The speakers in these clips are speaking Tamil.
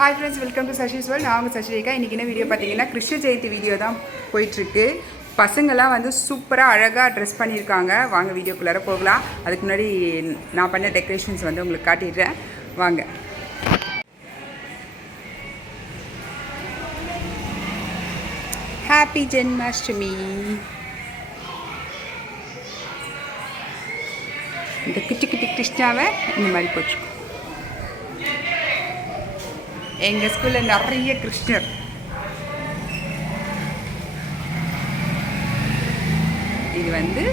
Hi friends, welcome to Sashi's World. நான் உங்கள் சசிரேகா. இன்றைக்கி என்ன வீடியோ பார்த்தீங்கன்னா கிருஷ்ண ஜெயந்தி வீடியோ தான் போயிட்டுருக்கு. பசங்கள்லாம் வந்து சூப்பராக அழகாக ட்ரெஸ் பண்ணியிருக்காங்க. வாங்க வீடியோக்குள்ளார போகலாம். அதுக்கு முன்னாடி நான் பண்ண டெக்கரேஷன்ஸ் வந்து உங்களுக்கு காட்டிடுறேன். வாங்க. ஹாப்பி ஜென்மாஷ்டமி. இந்த குட்டி குட்டி கிருஷ்ணாவை இந்த மாதிரி போட்டிருக்கோம். எங்கள் ஸ்கூலில் நிறைய கிருஷ்ணர். இது வந்து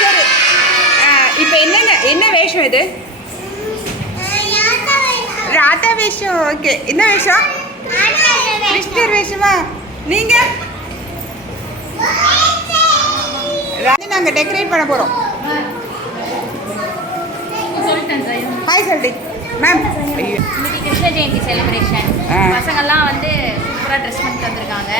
சரி, இப்போ என்ன வேஷம் இது? ராதா வேஷம். ஓகே, என்ன வேஷம்? கிருஷ்ணர் வேஷமா? நீங்கள் நாங்கள் டெக்கரேட் பண்ண போகிறோம். ஹாய் சொல்டி மேம். இன்னைக்கு கிருஷ்ண ஜெயந்தி செலிப்ரேஷன். பசங்கள்லாம் வந்து சூப்பராக ட்ரெஸ் பண்ணி தந்துருக்காங்க.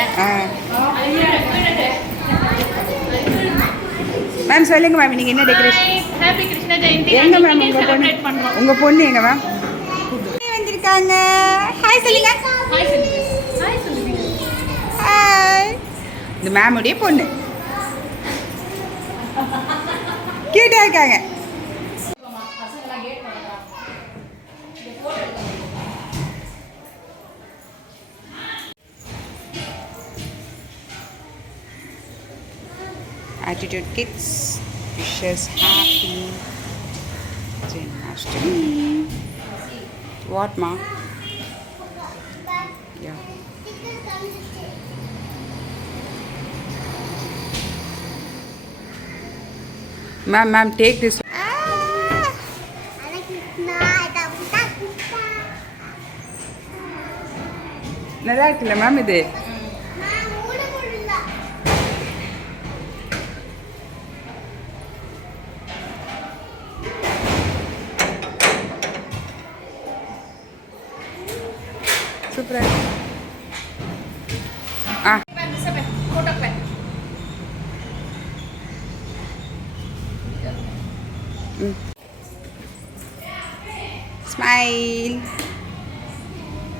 மேம் சொல்லுங்க மேம், நீங்கள் என்ன டெக்கரேஷன்? ஹாப்பி கிருஷ்ண ஜெயந்தி. எங்க மேம் உங்கள் பொண்ணு எங்க மேம் வந்திருக்காங்க? ஹாய் சொல்லுங்க. ஹாய். இந்த மேமுடைய பொண்ணு கியூட்டாக இருக்காங்க. Attitude Kids wishes happy Janmashtami. What ma? Yeah. Ma'am, take this. நல்லா இருக்குல்ல மேம் இது? சூப்பரா இருக்கு. Smile.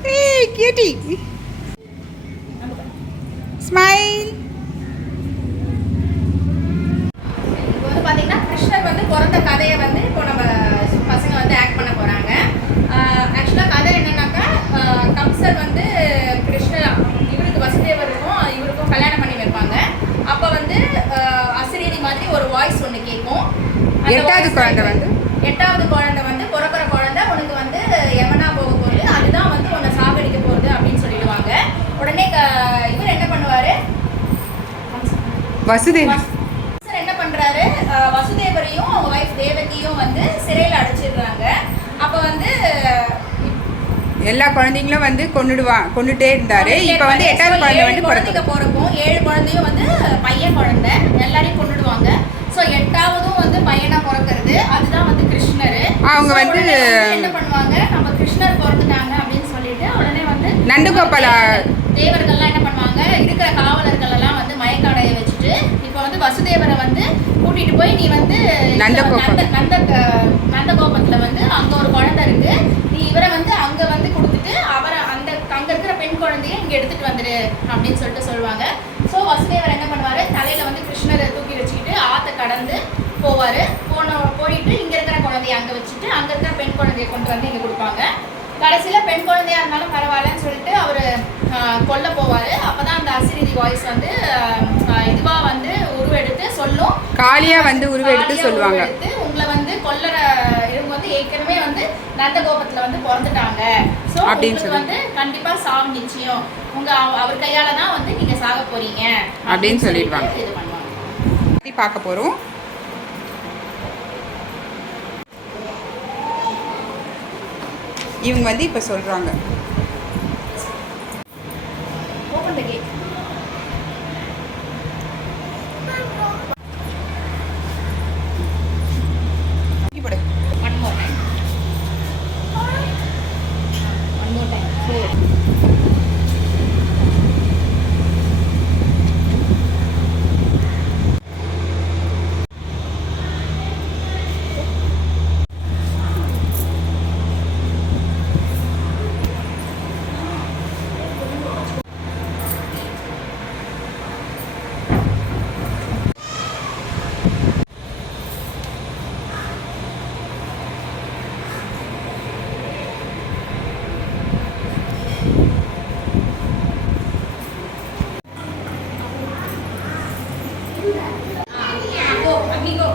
Hey, cutie. Smile. இப்போ வந்து பார்த்தீங்கன்னா கிருஷ்ணர் வந்து பிறந்த கதையை வந்து இப்போ நம்ம பசங்க வந்து ஆக்ட் பண்ண போகிறாங்க. ஆக்சுவலாக கதை என்னன்னாக்கா, கம்சர் வந்து கிருஷ்ணர் இவருக்கு வசுதேவருக்கும் இவருக்கும் கல்யாணம் பண்ணி வைப்பாங்க. அப்போ வந்து அசிரீதி மாதிரி ஒரு வாய்ஸ் ஒன்று கேட்கும். எட்டாவது குழந்தை வந்து பிறக்கிற குழந்தை உனக்கு வந்து யமனா போக போகுது, அதுதான் வந்து உன்னை சாகடிக்க போகுது அப்படின்னு சொல்லிடுவாங்க. உடனே இவர் என்ன பண்ணுவாரு? வசுதேவர் என்ன பண்றாரு? வசுதேவரையும் அவங்க வைஃப் தேவகியும் வந்து சிறையில் அடைச்சிடுறாங்க. அப்போ வந்து எல்லா குழந்தைங்களும் வந்து கொண்டுட்டே இருந்தாரு. இப்போ வந்து 8வது குழந்தை வந்து குழந்தைங்க போறப்போம் 7 குழந்தையும் வந்து பையன் குழந்தை எல்லாரையும் கொண்டுடுவாங்க. ஸோ 8ஆவதும் வந்து பையனா பிறக்கிறது, அதுதான் வந்து கிருஷ்ணர். அவங்க வந்து என்ன பண்ணுவாங்க, நம்ம கிருஷ்ணர் பிறந்துட்டாங்க அப்படின்னு சொல்லிட்டு உடனே வந்து நந்தகோபால தேவர்கள்லாம் என்ன பண்ணுவாங்க, இருக்கிற காவலர்கள் எல்லாம் வந்து மயக்கடைய வச்சுட்டு இப்போ வந்து வசுதேவரை வந்து கூட்டிட்டு போய் நீ வந்து நந்தகோபத்துல வந்து அங்க ஒரு குழந்தை இருக்கு, நீ இவரை வந்து அங்க வந்து கொடுத்துட்டு அவரை அங்க இருக்கிற பெண் குழந்தைய இங்க எடுத்துட்டு வந்துரு அப்படின்னு சொல்லிட்டு சொல்லுவாங்க. ஸோ வசுதேவர் என்ன பண்ணுவாரு, தலையில வந்து கிருஷ்ணரை தூக்கி வச்சுக்கிட்டு ஆத்தை கடந்து போவாரு. போயிட்டு இங்க இருக்கிற குழந்தைய அங்க வச்சுட்டு அங்க இருக்கிற பெண் குழந்தைய கொண்டு வந்து இங்க கொடுப்பாங்க. கடைசியில பெண் குழந்தையா இருந்தாலும் பரவாயில்லன்னு சொல்லிட்டு அவரு கொல்ல போவாரு. அப்பதான் அந்த அசிரீதி வாய்ஸ் வந்து இதுவா வந்து உருவெடுத்து சொல்லும். காளியா வந்து உருவெடுத்து சொல்லுவாங்க, உங்களை வந்து கொல்லற இவங்க வந்து ஏற்கனவே வந்து நந்தகோபத்துல வந்து பிறந்துட்டாங்க. ஸோ உங்களுக்கு வந்து கண்டிப்பா சாவு நிச்சயம், அவர் கையால தான் வந்து நீங்க சாக போறீங்க அப்படின்னு சொல்லிடுவாங்க. இது பண்ணுவாங்க. பார்க்க போறோம். இவங்க வந்து இப்போ சொல்கிறாங்க, open the gate. One more time. Go Agni go.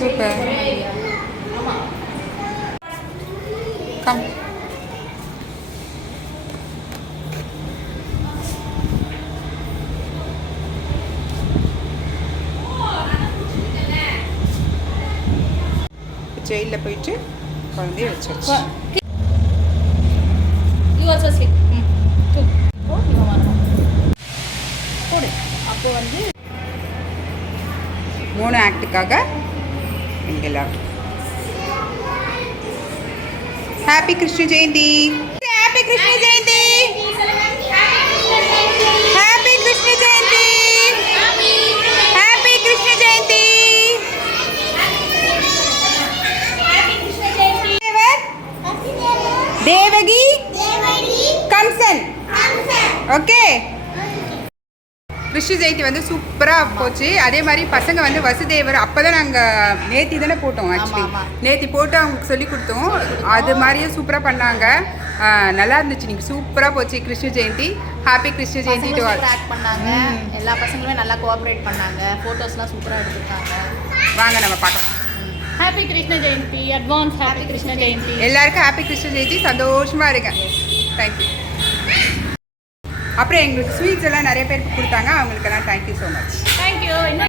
Super. ஆமா. கம். ஜெயிலில் போயிட்டு குழந்தைய வச்சாச்சு. You also sit. இவன் வரணும். போடு. அப்போ வந்து 3 ஆக்டுக்காக எங்கெல்லாம் happy Krishna Jayanthi. Happy Krishna Jayanthi. Happy Krishna Jayanthi. Happy Krishna Jayanthi. Devaki Kamsan. Okay. Krishna Jayanthi வந்து சூப்பராக போச்சு. அதே மாதிரி பசங்க வந்து வசுதேவர் அப்போ தான் நாங்கள் நேத்தி தானே போட்டோம். ஆக்சுவலி ஆமா. நேத்தி போட்டு அவங்களுக்கு சொல்லி கொடுத்தோம். அது மாதிரியே சூப்பராக பண்ணாங்க. நல்லா இருந்துச்சு. நீங்கள் சூப்பராக போச்சு Krishna Jayanthi. Happy Krishna Jayanthi to all. Act பண்ணாங்க. எல்லா பசங்களுமே நல்லா கோஆப்ரேட் பண்ணாங்க. ஃபோட்டோஸ்லாம் சூப்பராக எடுத்துருக்காங்க. வாங்க நம்ம பார்க்கலாம். Happy Krishna Jayanthi. Advance happy Krishna Jayanthi. எல்லாருக்கும் ஹாப்பி கிருஷ்ண ஜெயந்தி. சந்தோஷமாக இருங்க. தேங்க்யூ. அப்புறம் எங்களுக்கு ஸ்வீட்ஸ் எல்லாம் நிறைய பேருக்கு கொடுத்தாங்க. அவங்களுக்கெல்லாம் தேங்க்யூ ஸோ மச். தேங்க்யூ.